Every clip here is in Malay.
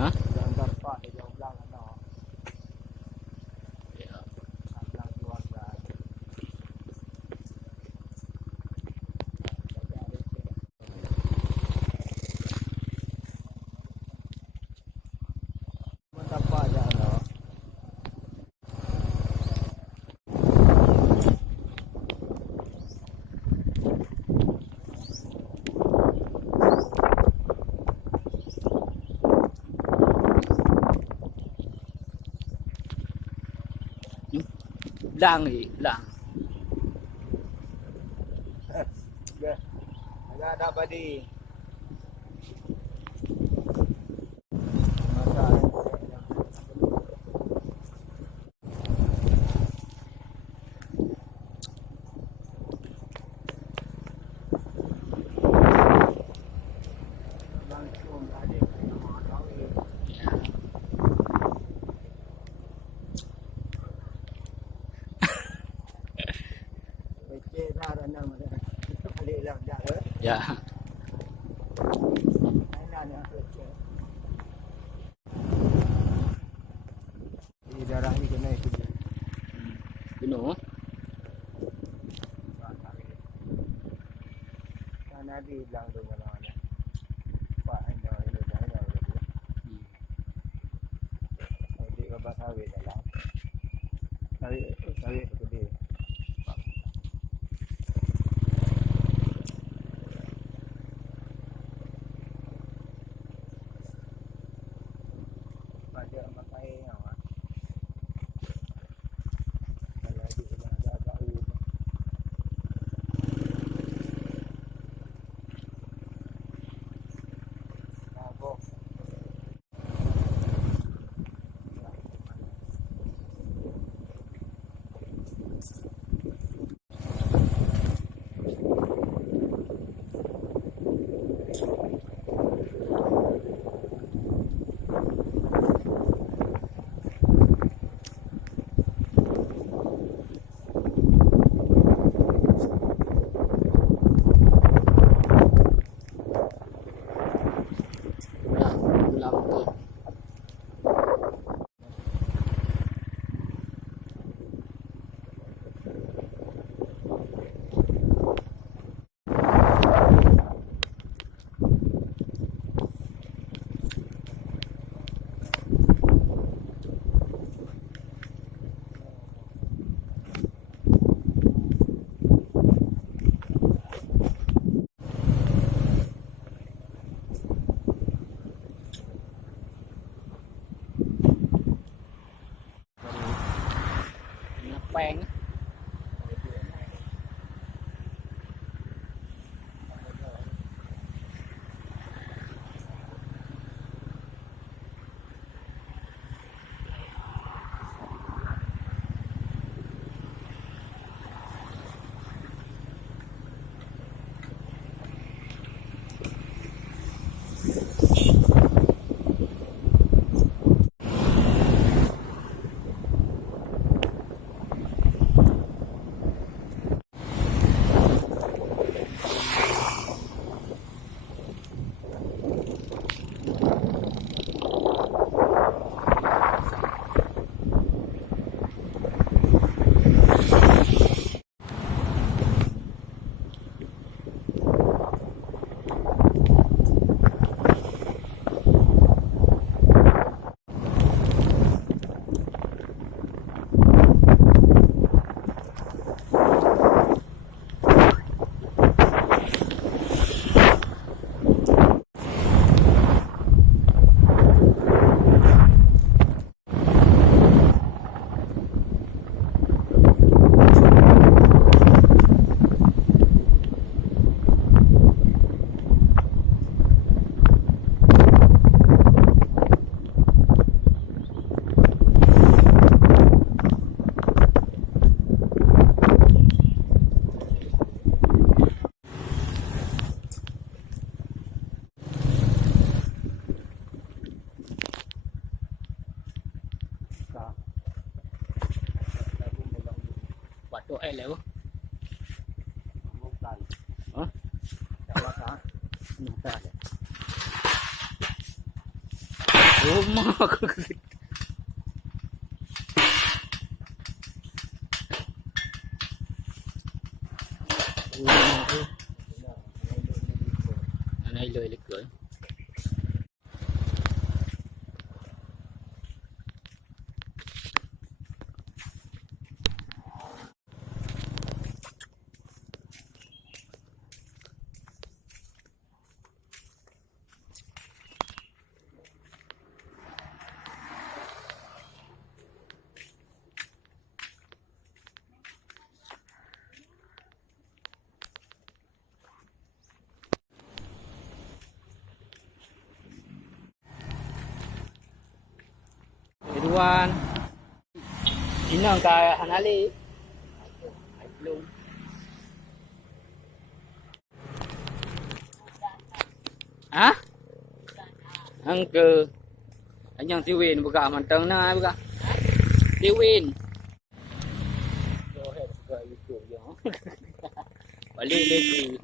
Ha? Yang dampak di jauh belang ano. Ya. Belang keluarga. Dampak aja ano. Lang lang. Ada padi. Ya. Di daerah ini kena itu. Bunuh. Karena di bilang dengan mana. Pak hanya ini hanya itu. Di bapak sawit dalam. Sawit itu dia. Pada makai yang kalau di ada uang. Aku Lang ke. Peng. Waduh lewat. bukan. Hah? Siapa? Nggak ada. Rumah aku. Rumah aku. Ana iloi lekoi. Ridwan. Inang ka Hanali. Belum. Hah? Angke. Anyang tiwin buka mantang na buka. Tiwin. Dohe buka YouTube yo. Balik lagi.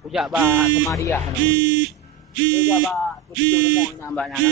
Kujak ba kemari ah. Kujak ba kutu rumah nambah nana.